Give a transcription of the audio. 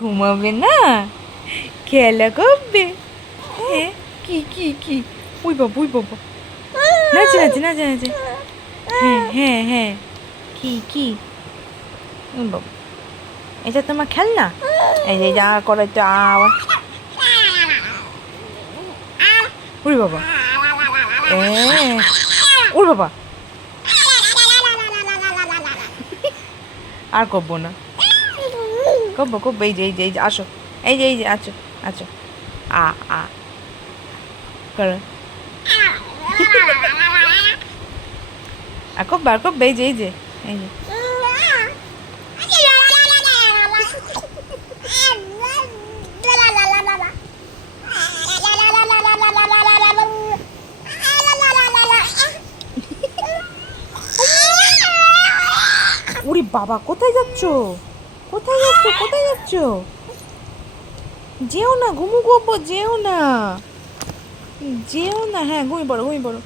ঘুমাবে না, খেলা করবে। হ্যাঁ, কি কি কি? উই বাবা, উই বাবা, নাচে নাচে নাচে নাচে। হ্যাঁ হ্যাঁ হ্যাঁ, কি কি? উই বাবা, এটা তোমার খেলনা? এই যে যা করে তো আবার। উই বাবা, উই বাবা, আর করবো না, করবো করবো। এই যে এই যে এই যে আসো, এই যে আছো আছো। আ আ করো, আর করবো আর করবো। এই যে এই যে এই যে। উরি বাবা, কোথায় যাচ্ছ? কোথায় যাচ্ছ? কোথায় যাচ্ছ? যেও না, ঘুমু গোবো, যেও না, যেও না। হ্যাঁ, ঘুমিয়ে পড়ো ঘুমিয়ে পড়ো।